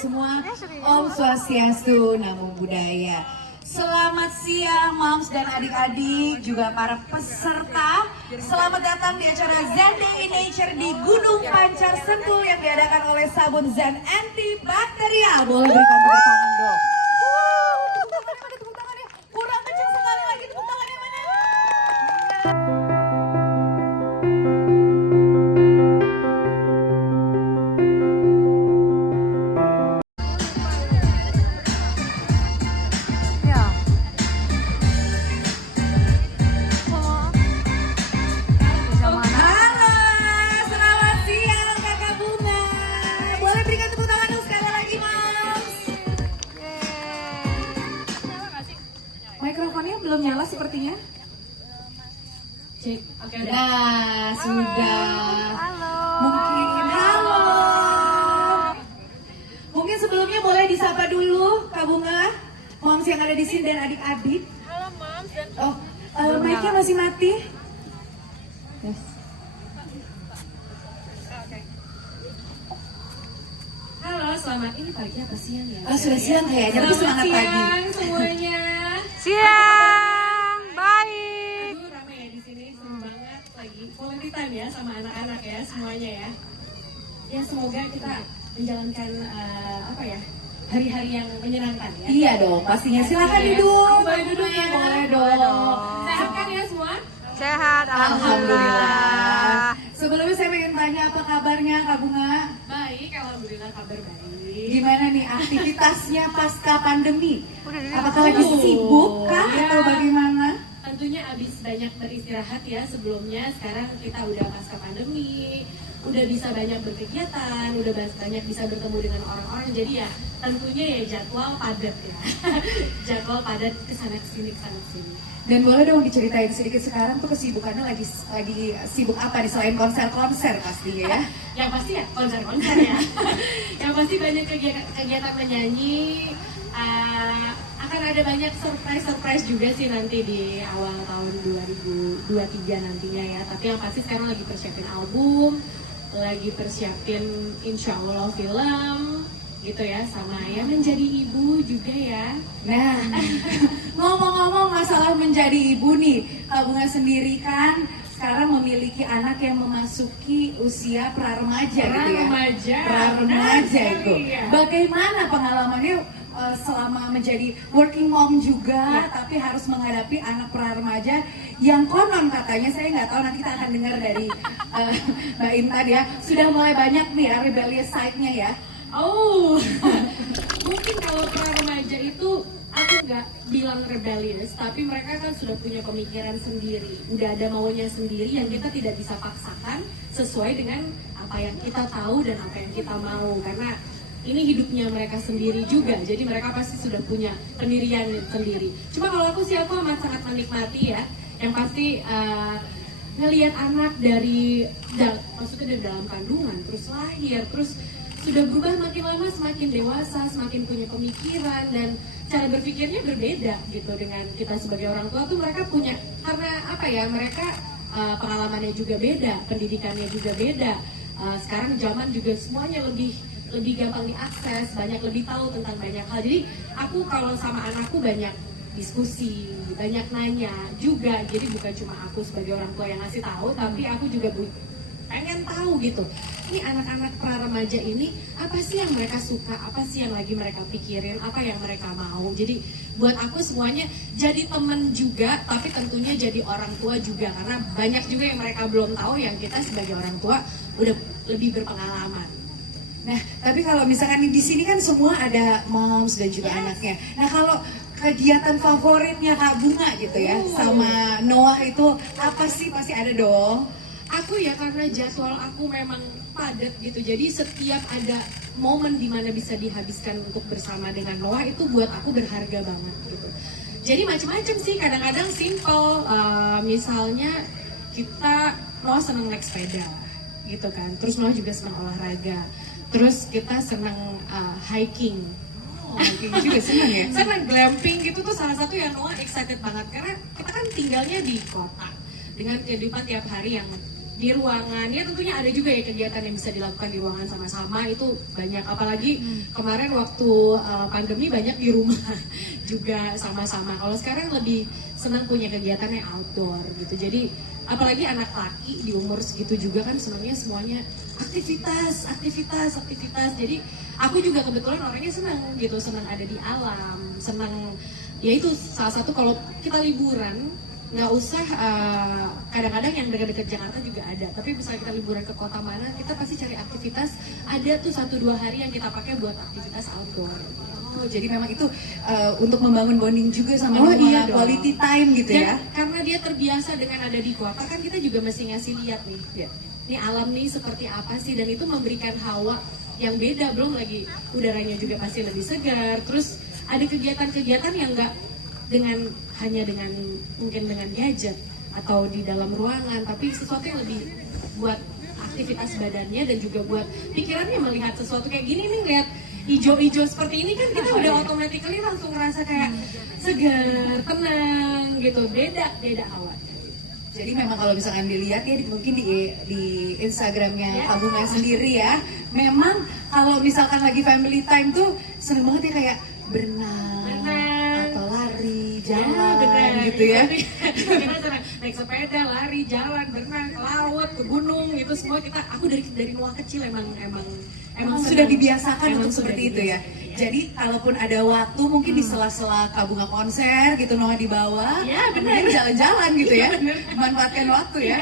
semua. Om Swastiastu, Namo Buddhaya. Selamat siang Moms dan adik-adik, juga para peserta. Selamat datang di acara Zen Day in Nature di Gunung Pancar Sentul yang diadakan oleh sabun Zen antibakterial. Boleh berikan tepuk tangan dong. Tepuk tangannya mana, tepuk tangannya? Kurang kencang sekali lagi, tepuk tangannya mana? Mikrofonnya belum nyala sepertinya. Cek. Oke, udah. Nah, sudah. Halo. Halo. Mungkin sebelumnya boleh disapa dulu Kak Bunga, Moms yang ada di sini dan adik-adik. Halo Moms dan Mic-nya masih mati. Yes. Halo, selamat ini pagi apa siang ya? Oh, sudah siang kayaknya, tapi semangat pagi. Selamat siang semuanya. Siang, baik. Aduh, rame ya di sini, seru banget lagi. Quality time ya sama anak-anak ya semuanya ya. Ya semoga kita menjalankan hari-hari yang menyenangkan ya. Iya dong, pastinya. Silakan duduk. Boleh duduk ya. Boleh dong. Sehat kan ya semua? Sehat, Alhamdulillah. alhamdulillah. Sebelumnya saya pengen tanya apa kabarnya Kak Bunga? Baik, alhamdulillah kabar baik. Gimana nih aktivitasnya pasca pandemi? Apakah lagi sibuk kah atau bagaimana? Tentunya abis banyak beristirahat ya sebelumnya. Sekarang kita udah pasca pandemi, udah bisa banyak berkegiatan, udah banyak bisa bertemu dengan orang-orang. Jadi ya tentunya ya jadwal padat ya. Jadwal padat kesana kesini. Dan boleh dong diceritain sedikit sekarang tuh kesibukannya lagi sibuk apa nih selain konser-konser pastinya ya? Yang pasti ya konser-konser ya. Yang pasti banyak kegiatan menyanyi. Akan ada banyak surprise juga sih nanti di awal tahun 2023 nantinya ya. Tapi yang pasti sekarang lagi persiapin album, lagi persiapin insya Allah film gitu ya, sama ya menjadi ibu juga ya. Nah, ngomong-ngomong masalah menjadi ibu nih, Kak Bunga sendiri kan sekarang memiliki anak yang memasuki usia pra-remaja gitu ya. Pra-remaja itu. Ya. Bagaimana pengalamannya selama menjadi working mom juga, tapi harus menghadapi anak pra-remaja yang konon katanya, saya nggak tahu, nanti kita akan dengar dari Mbak Intan ya, sudah mulai banyak nih ya rebellious side-nya ya. Oh, mungkin kalau pra-remaja itu aku nggak bilang rebellious, tapi mereka kan sudah punya pemikiran sendiri, udah ada maunya sendiri yang kita tidak bisa paksakan sesuai dengan apa yang kita tahu dan apa yang kita mau, karena ini hidupnya mereka sendiri juga, jadi mereka pasti sudah punya pendirian sendiri. Cuma kalau aku sih, aku amat sangat menikmati ya, yang pasti ngelihat anak maksudnya dari dalam kandungan, terus lahir, terus sudah berubah makin lama, semakin dewasa, semakin punya pemikiran dan cara berpikirnya berbeda gitu dengan kita sebagai orang tua tuh. Mereka punya, karena apa ya, mereka pengalamannya juga beda, pendidikannya juga beda. Sekarang zaman juga semuanya lebih gampang diakses, banyak lebih tahu tentang banyak hal. Jadi aku kalau sama anakku banyak diskusi, banyak nanya juga. Jadi bukan cuma aku sebagai orang tua yang ngasih tahu, tapi aku juga pengen tahu gitu. Ini anak-anak pra-remaja ini apa sih yang mereka suka, apa sih yang lagi mereka pikirin, apa yang mereka mau. Jadi buat aku semuanya jadi teman juga, tapi tentunya jadi orang tua juga, karena banyak juga yang mereka belum tahu yang kita sebagai orang tua udah lebih berpengalaman. Nah, tapi kalau misalkan di sini kan semua ada moms dan juga anaknya. Nah, kalau kegiatan favoritnya Kak Bunga gitu ya, sama Noah itu apa sih? Pasti ada dong. Aku ya karena jadwal aku memang padat gitu, jadi setiap ada momen dimana bisa dihabiskan untuk bersama dengan Noah itu buat aku berharga banget gitu. Jadi macam-macam sih, kadang-kadang simple, misalnya Noah senang naik sepeda gitu kan, terus Noah juga senang olahraga, terus kita senang hiking. Hiking juga senang ya? Senang glamping gitu tuh salah satu yang Noah excited banget, karena kita kan tinggalnya di kota dengan kehidupan tiap hari yang di ruangan. Ya tentunya ada juga ya kegiatan yang bisa dilakukan di ruangan sama-sama, itu banyak. Apalagi kemarin waktu pandemi banyak di rumah juga sama-sama. Kalau sekarang lebih senang punya kegiatan yang outdoor gitu. Jadi apalagi anak laki di umur segitu juga kan senangnya semuanya aktivitas. Jadi aku juga kebetulan orangnya senang gitu, senang ada di alam, senang ya itu salah satu kalau kita liburan nggak usah kadang-kadang yang dekat-dekat Jakarta juga ada, tapi misalnya kita liburan ke kota mana kita pasti cari aktivitas, ada tuh 1-2 hari yang kita pakai buat aktivitas outdoor. Oh, jadi memang itu untuk membangun bonding juga sama iya dong. quality time gitu Dan ya. karena dia terbiasa dengan ada di kota kan kita juga mesti ngasih lihat nih, nih alam nih seperti apa sih, dan itu memberikan hawa yang beda, belum lagi udaranya juga pasti lebih segar. Terus ada kegiatan-kegiatan yang nggak hanya dengan mungkin dengan gadget atau di dalam ruangan, tapi sesuatu yang lebih buat aktivitas badannya dan juga buat pikirannya, melihat sesuatu kayak gini nih, lihat hijau-hijau seperti ini kan kita udah automatically langsung ngerasa kayak segar, tenang gitu, beda hawa. Jadi memang kalau misalkan dilihat ya mungkin di Instagramnya Kak Bunga sendiri ya, memang kalau misalkan lagi family time tuh seneng banget ya kayak berenang atau lari, jalan gitu ya. Kita senang naik sepeda, lari, jalan, berenang, ke laut, ke gunung, itu semua aku dari Noah kecil emang sudah dibiasakan emang untuk sudah seperti itu ya. dibiasakan. Jadi kalaupun ada waktu mungkin di sela-sela Kak Bunga konser gitu, Noah di bawah, Ya, benar. mungkin jalan-jalan gitu ya, manfaatkan waktu ya.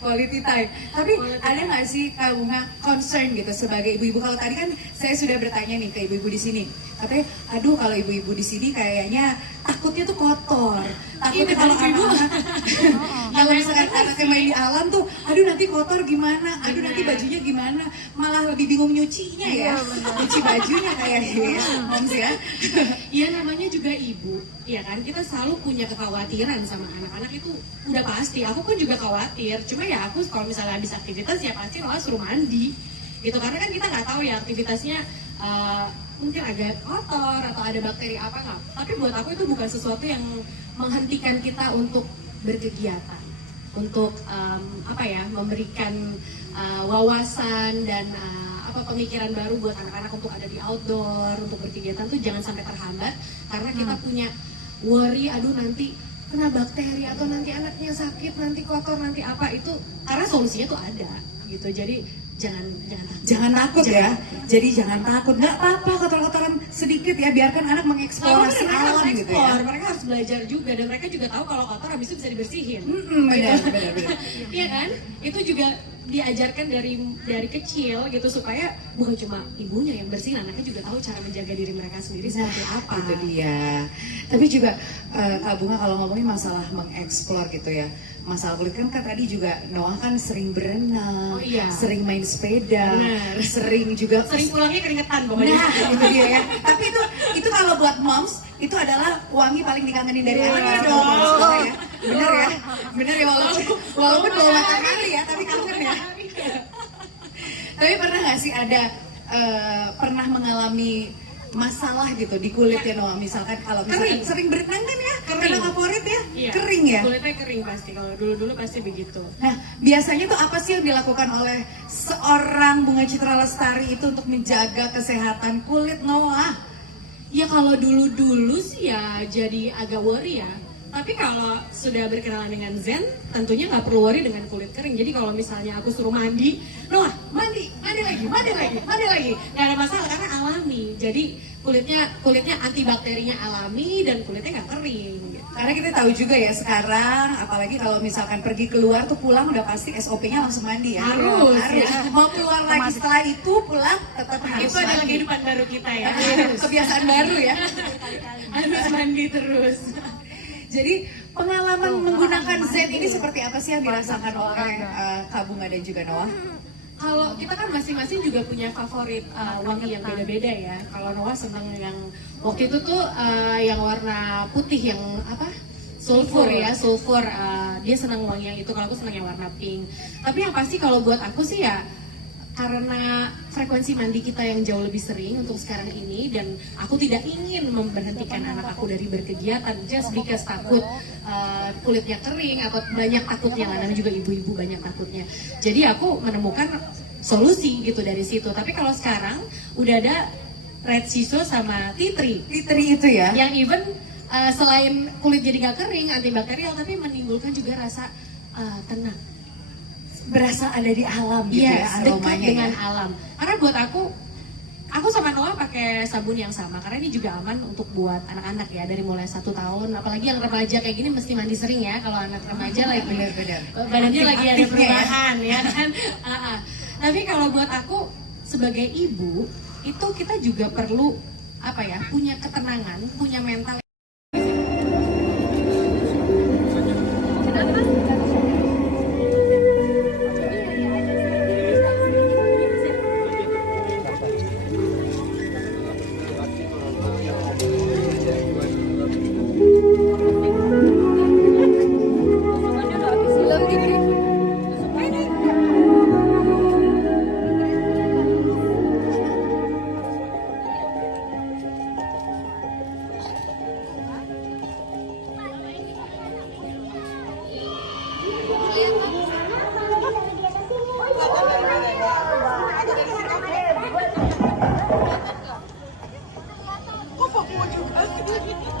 Quality time. Tapi ada nggak sih Kak Bunga concern gitu sebagai ibu-ibu? Kalau tadi kan saya sudah bertanya nih ke ibu-ibu di sini, katanya, aduh kalau ibu-ibu di sini kayaknya takutnya tuh kotor. Takutnya kalau anak-anak, kalau misalkan anaknya main di alam tuh, aduh nanti kotor gimana? Aduh nanti bajunya gimana? Malah lebih bingung nyucinya ya, nyuci bajunya kayaknya, moms ya. Iya, namanya juga ibu, ya kan, kita selalu punya kekhawatiran sama anak-anak, itu udah pasti. Aku pun juga khawatir, cuma ya aku kalau misalnya habis aktivitas ya pasti Noah suruh mandi gitu, karena kan kita nggak tahu ya aktivitasnya mungkin agak kotor atau ada bakteri apa nggak. Tapi buat aku itu bukan sesuatu yang menghentikan kita untuk berkegiatan, untuk memberikan wawasan dan pemikiran baru buat anak-anak untuk ada di outdoor, untuk berkegiatan tuh jangan sampai terhambat karena kita punya worry, aduh nanti kena bakteri atau nanti anaknya sakit, nanti kotor, nanti apa, itu karena solusinya tuh ada gitu. Jadi jangan takut ya. Jadi jangan takut, nggak apa-apa kotor-kotoran sedikit ya, biarkan anak mengeksplorasi alam gitu ya. Mereka harus belajar juga, dan mereka juga tahu kalau kotor habis itu bisa dibersihin. Benar. Iya kan? Itu juga diajarkan dari kecil gitu, supaya bukan cuma ibunya yang bersihin, anaknya juga tahu cara menjaga diri mereka sendiri seperti apa. Itu dia. Tapi juga Kak Bunga kalau ngomongin masalah mengeksplor gitu ya, masalah kulit kan tadi juga Noah kan sering berenang, sering main sepeda, sering pulangnya keringetan pokoknya. Nah, itu dia ya. Tapi itu kalau buat moms itu adalah wangi paling dikangenin dari anaknya dong. Ya. Bener ya walaupun bawa matahari ya, tapi kangen ya. Tapi pernah nggak sih ada pernah mengalami masalah gitu di kulitnya Noah, misalkan kalau misalkan sering berenang kan ya, kena favorit ya, kering ya? Kulitnya kering pasti, kalau dulu pasti begitu. Nah, biasanya tuh apa sih yang dilakukan oleh seorang Bunga Citra Lestari itu untuk menjaga kesehatan kulit Noah? Ya kalau dulu sih ya jadi agak worry ya. Tapi kalau sudah berkenalan dengan Zen, tentunya nggak perlu worry dengan kulit kering. Jadi kalau misalnya aku suruh mandi, Noah mandi lagi, nggak ada masalah karena alami. Jadi kulitnya antibakterinya alami dan kulitnya nggak kering. Gitu. Karena kita tahu juga ya sekarang, apalagi kalau misalkan pergi keluar tuh pulang udah pasti SOP-nya langsung mandi ya. Harus. Ya. Mau keluar lagi setelah itu pulang tetap harus itu adalah kehidupan baru kita ya. Kebiasaan baru ya. Harus mandi terus. Jadi pengalaman menggunakan Zen ini seperti apa sih yang dirasakan oleh Kak Bunga dan juga Noah? Kalau kita kan masing-masing juga punya favorit wangi yang beda-beda ya. Kalau Noah seneng yang waktu itu tuh yang warna putih yang apa? Sulfur. Dia senang wangi yang itu. Kalau aku senang yang warna pink. Tapi yang pasti kalau buat aku sih ya karena frekuensi mandi kita yang jauh lebih sering untuk sekarang ini, dan aku tidak ingin memberhentikan anak aku dari berkegiatan just because takut kulitnya kering atau banyak takutnya lah, dan juga ibu-ibu banyak takutnya. Jadi aku menemukan solusi gitu dari situ. Tapi kalau sekarang udah ada Red Shiso sama Tea Tree. Tea Tree itu ya? Yang even selain kulit jadi nggak kering, antibakterial, tapi menimbulkan juga rasa tenang. Berasa ada di alam gitu ya, Dekat aromanya dengan ya. alam. Karena buat aku sama Noah pakai sabun yang sama karena ini juga aman untuk buat anak-anak ya, dari mulai 1 tahun. Apalagi yang remaja kayak gini mesti mandi sering ya, kalau anak remaja lagi Bener-bener. badannya lagi ada Aktifnya ya. perubahan ya kan. Tapi kalau buat aku sebagai ibu itu kita juga perlu punya ketenangan, punya mental. Kok Papua juga sih?